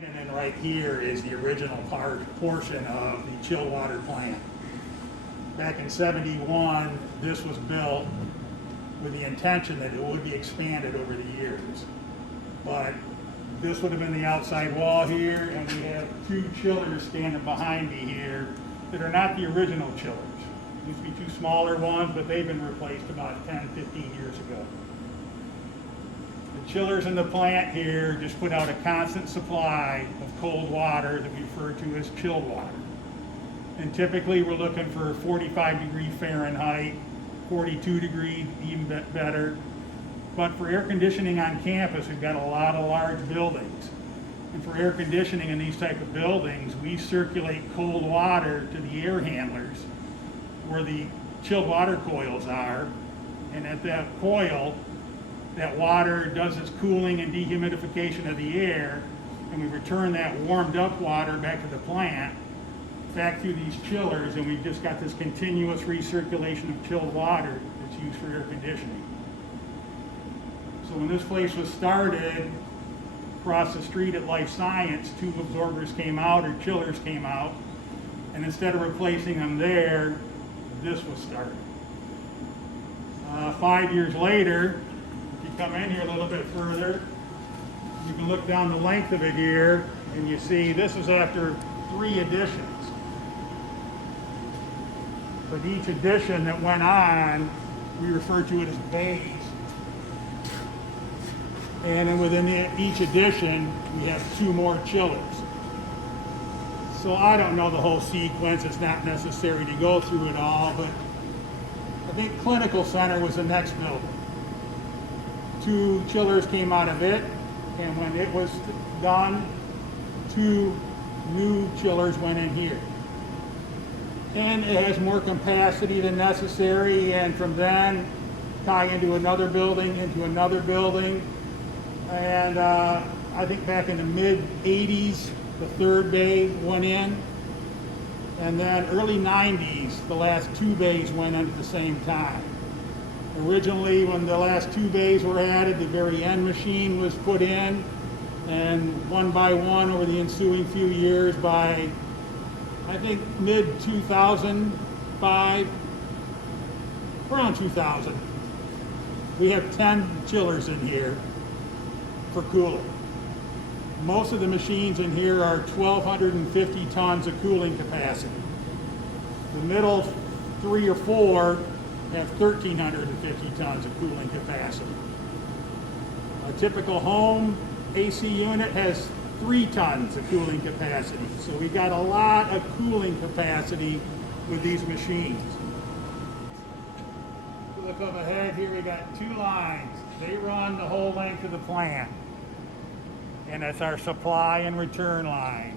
And then right here is the original portion of the chilled water plant. Back in '71, this was built with the intention that it would be expanded over the years. But this would have been the outside wall here, and we have two chillers standing behind me here that are not the original chillers. Used to be two smaller ones, but they've been replaced about 10, 15 years ago. The chillers in the plant here just put out a constant supply of cold water that we refer to as chilled water. And typically we're looking for 45 degree Fahrenheit, 42 degree, even better. But for air conditioning on campus, we've got a lot of large buildings. And for air conditioning in these type of buildings, we circulate cold water to the air handlers where the chilled water coils are. And at that coil, that water does its cooling and dehumidification of the air, and we return that warmed up water back to the plant, back through these chillers, and we've just got this continuous recirculation of chilled water that's used for air conditioning. So when this place was started, across the street at Life Science, two absorbers came out, or chillers came out, and instead of replacing them there, this was started. 5 years later, if you come in here a little bit further, you can look down the length of it here, and you see this is after 3 additions. But each addition that went on, we refer to it as bays. And then within each addition, we have 2 more chillers. So I don't know the whole sequence, it's not necessary to go through it all, but I think Clinical Center was the next building. 2 chillers came out of it, and when it was done, 2 new chillers went in here. And it has more capacity than necessary, and from then tie into another building, and I think back in the mid-'80s, the 3rd bay went in, and then early '90s, the last 2 bays went in at the same time. Originally, when the last 2 bays were added, the very end machine was put in, and one by one over the ensuing few years, by I think mid-2005, around 2000, we have 10 chillers in here for cooling. Most of the machines in here are 1,250 tons of cooling capacity. The middle 3 or 4 have 1,350 tons of cooling capacity. A typical home AC unit has 3 tons of cooling capacity. So we got a lot of cooling capacity with these machines. Look up ahead here, we got 2 lines. They run the whole length of the plant. And that's our supply and return line.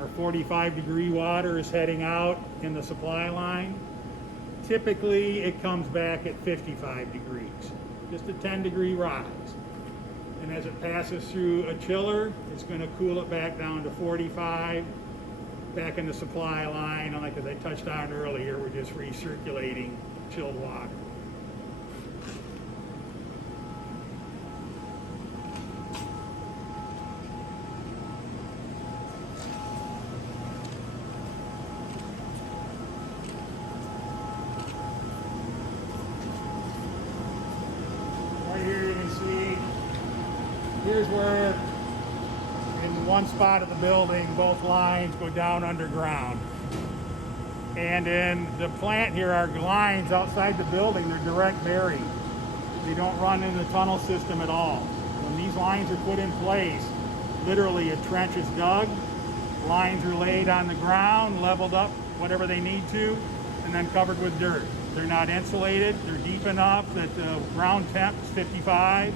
Our 45 degree water is heading out in the supply line. Typically it comes back at 55 degrees, just a 10 degree rise. And as it passes through a chiller, it's going to cool it back down to 45, back in the supply line. And like as I touched on earlier, we're just recirculating chilled water. Right here you can see, here's where in one spot of the building, both lines go down underground. And in the plant here, our lines outside the building, they're direct buried. They don't run in the tunnel system at all. When these lines are put in place, literally a trench is dug, lines are laid on the ground, leveled up, whatever they need to, and then covered with dirt. They're not insulated, they're deep enough that the ground temp is 55.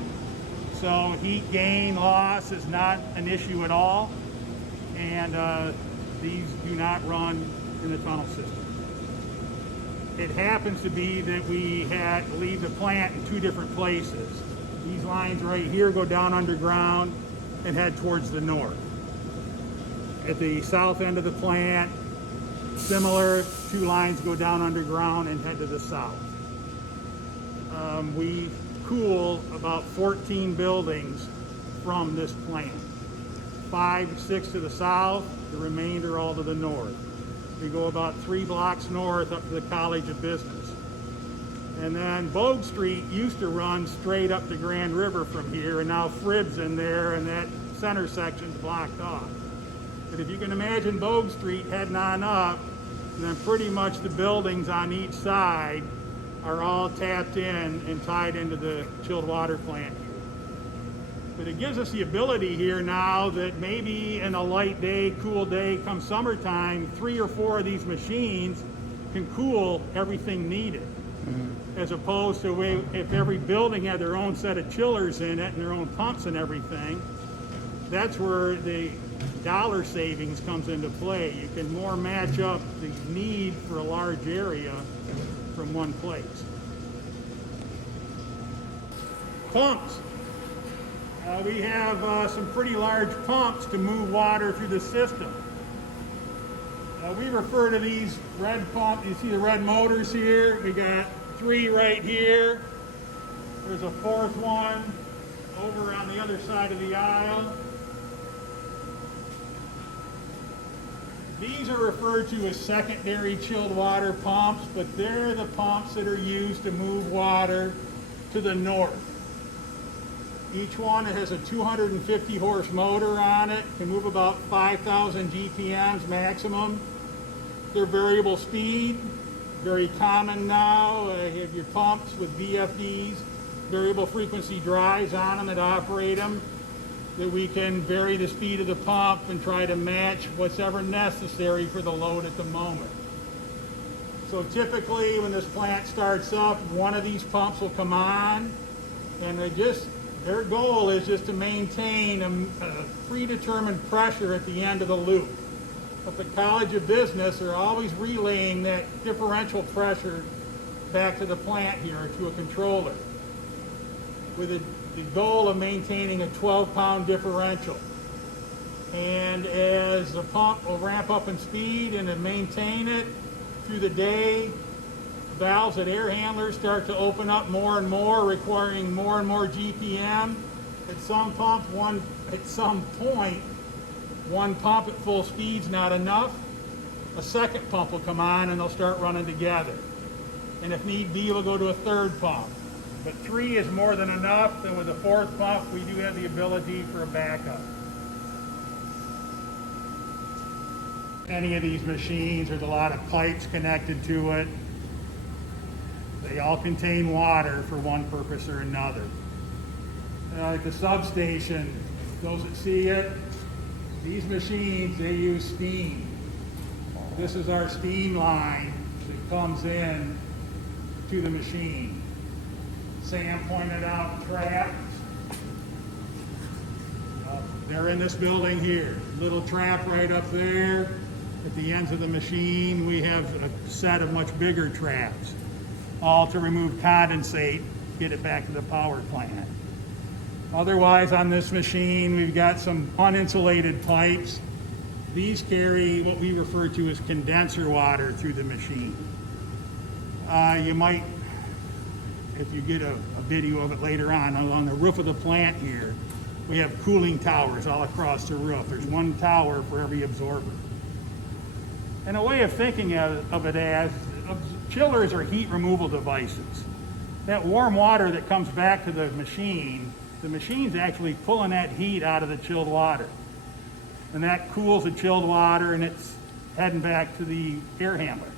So heat gain loss is not an issue at all. And these do not run in the tunnel system. It happens to be that we had to leave the plant in 2 different places. These lines right here go down underground and head towards the north. At the south end of the plant, similar, 2 lines go down underground and head to the south. We cool about 14 buildings from this plant. 5, 6 to the south, the remainder all to the north. We go about 3 blocks north up to the College of Business. And then Bogue Street used to run straight up to Grand River from here, and now Fribb's in there, and that center section's blocked off. But if you can imagine Bogue Street heading on up, then pretty much the buildings on each side are all tapped in and tied into the chilled water plant here. But it gives us the ability here now that maybe in a light day, cool day, come summertime, 3 or 4 of these machines can cool everything needed. As opposed to if every building had their own set of chillers in it and their own pumps and everything, that's where the dollar savings comes into play. You can more match up the need for a large area from one place. Pumps. We have some pretty large pumps to move water through the system. We refer to these red pumps. You see the red motors here? We got 3 right here. There's a 4th one over on the other side of the aisle. These are referred to as secondary chilled water pumps, but they're the pumps that are used to move water to the north. Each one has a 250 horse motor on it, can move about 5,000 GPMs maximum. They're variable speed, very common now. You have your pumps with VFDs, variable frequency drives on them that operate them, that we can vary the speed of the pump and try to match what's ever necessary for the load at the moment. So typically when this plant starts up, one of these pumps will come on, and their goal is just to maintain a predetermined pressure at the end of the loop. At the College of Business, they're always relaying that differential pressure back to the plant here, to a controller, with the goal of maintaining a 12-pound differential. And as the pump will ramp up in speed and to maintain it through the day, valves at air handlers start to open up more and more, requiring more and more GPM. At some point, one pump at full speed's not enough. A second pump will come on and they'll start running together. And if need be, we'll go to a 3rd pump. But 3 is more than enough, and with a 4th pump, we do have the ability for a backup. Any of these machines, there's a lot of pipes connected to it. They all contain water for one purpose or another. At the substation, those that see it, these machines, they use steam. This is our steam line that comes in to the machine. Sam pointed out traps. They're in this building here. Little trap right up there. At the ends of the machine, we have a set of much bigger traps, all to remove condensate, get it back to the power plant. Otherwise, on this machine, we've got some uninsulated pipes. These carry what we refer to as condenser water through the machine. You might, if you get a video of it later on the roof of the plant here, we have cooling towers all across the roof. There's one tower for every absorber. And a way of thinking of it as chillers are heat removal devices. That warm water that comes back to the machine's actually pulling that heat out of the chilled water. And that cools the chilled water, and it's heading back to the air handler.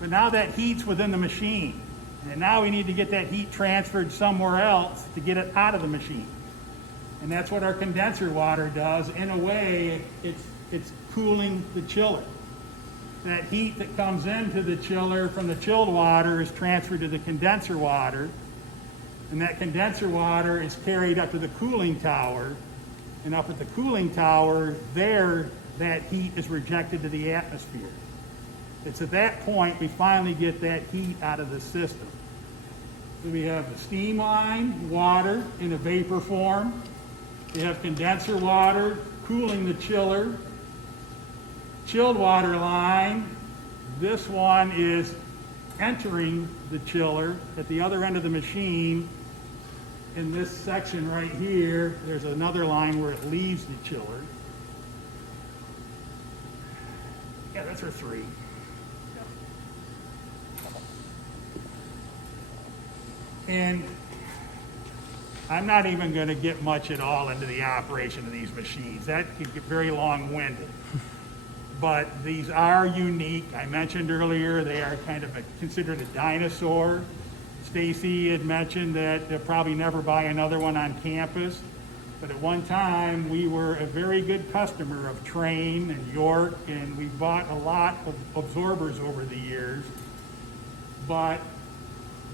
But now that heat's within the machine, and now we need to get that heat transferred somewhere else to get it out of the machine. And that's what our condenser water does. In a way, it's cooling the chiller. That heat that comes into the chiller from the chilled water is transferred to the condenser water, and that condenser water is carried up to the cooling tower, and up at the cooling tower, there, that heat is rejected to the atmosphere. It's at that point we finally get that heat out of the system. So we have the steam line, water in a vapor form. We have condenser water cooling the chiller. Chilled water line, this one is entering the chiller at the other end of the machine in this section right here, there's another line where it leaves the chiller. Yeah, that's our 3. And I'm not even going to get much at all into the operation of these machines. That could get very long-winded. But these are unique. I mentioned earlier they are kind of considered a dinosaur. Stacy had mentioned that they'll probably never buy another one on campus. But at one time, we were a very good customer of Trane and York, and we bought a lot of absorbers over the years. But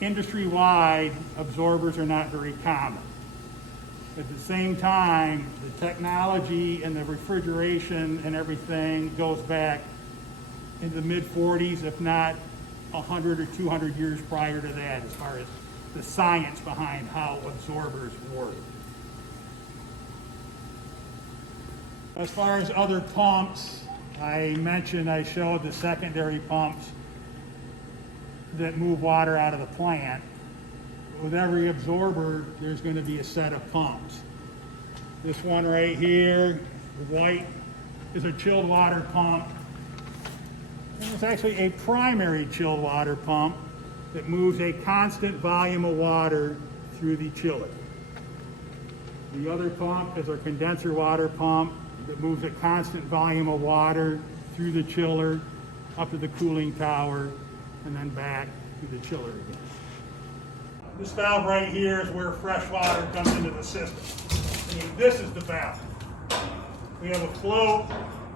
industry-wide, absorbers are not very common. At the same time, the technology and the refrigeration and everything goes back into the mid-40s, if not 100 or 200 years prior to that, as far as the science behind how absorbers work. As far as other pumps, I showed the secondary pumps that move water out of the plant. With every absorber, there's going to be a set of pumps. This one right here, the white, is a chilled water pump. And it's actually a primary chilled water pump that moves a constant volume of water through the chiller. The other pump is our condenser water pump that moves a constant volume of water through the chiller up to the cooling tower and then back to the chiller again. This valve right here is where fresh water comes into the system. And this is the valve. We have a float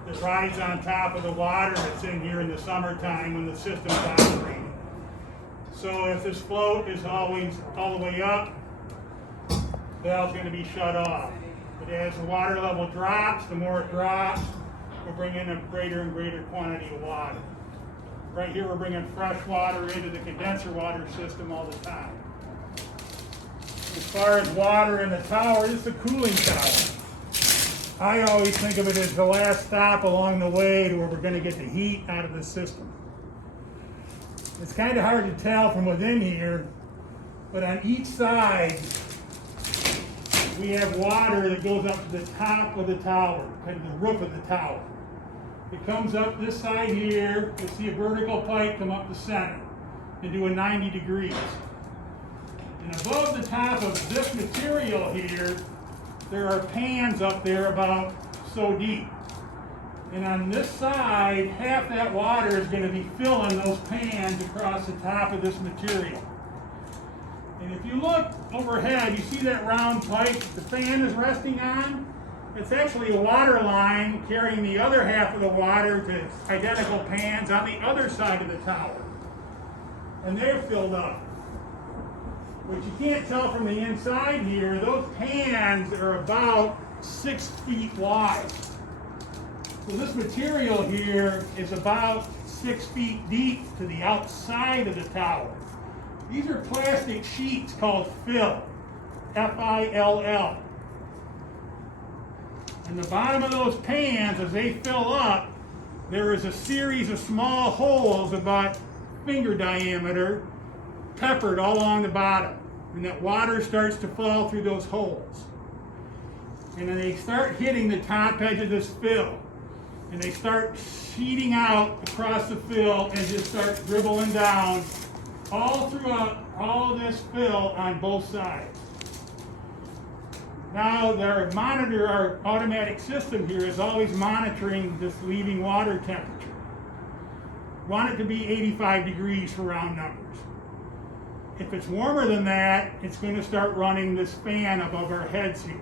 that rides on top of the water that's in here in the summertime when the system's operating. So if this float is always all the way up, the valve's going to be shut off. But as the water level drops, the more it drops, we'll bring in a greater and greater quantity of water. Right here, we're bringing fresh water into the condenser water system all the time. As far as water in the tower, this is the cooling tower. I always think of it as the last stop along the way to where we're going to get the heat out of the system. It's kind of hard to tell from within here, but on each side, we have water that goes up to the top of the tower, kind of the roof of the tower. It comes up this side here. You'll see a vertical pipe come up the center and do a 90 degrees. And above the top of this material here, there are pans up there about so deep. And on this side, half that water is going to be filling those pans across the top of this material. And if you look overhead, you see that round pipe the fan is resting on? It's actually a water line carrying the other half of the water to identical pans on the other side of the tower. And they're filled up. What you can't tell from the inside here, those pans are about 6 feet wide. So this material here is about 6 feet deep to the outside of the tower. These are plastic sheets called fill, F-I-L-L. And the bottom of those pans, as they fill up, there is a series of small holes about finger diameter peppered all along the bottom. And that water starts to fall through those holes. And then they start hitting the top edge of this fill. And they start sheeting out across the fill and just start dribbling down all throughout all this fill on both sides. Now our automatic system here is always monitoring this leaving water temperature. We want it to be 85 degrees for round numbers. If it's warmer than that, it's going to start running this fan above our heads here.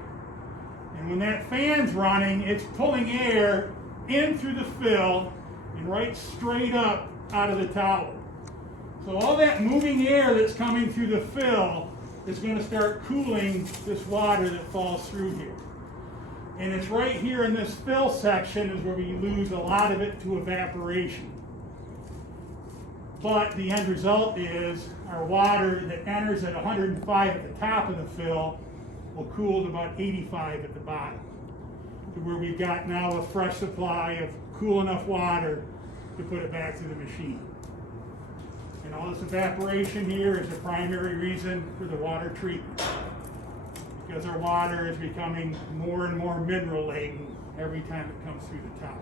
And when that fan's running, it's pulling air in through the fill and right straight up out of the tower. So all that moving air that's coming through the fill is going to start cooling this water that falls through here. And it's right here in this fill section is where we lose a lot of it to evaporation. But the end result is our water that enters at 105 at the top of the fill will cool to about 85 at the bottom, to where we've got now a fresh supply of cool enough water to put it back through the machine. And all this evaporation here is the primary reason for the water treatment. because our water is becoming more and more mineral laden every time it comes through the tower.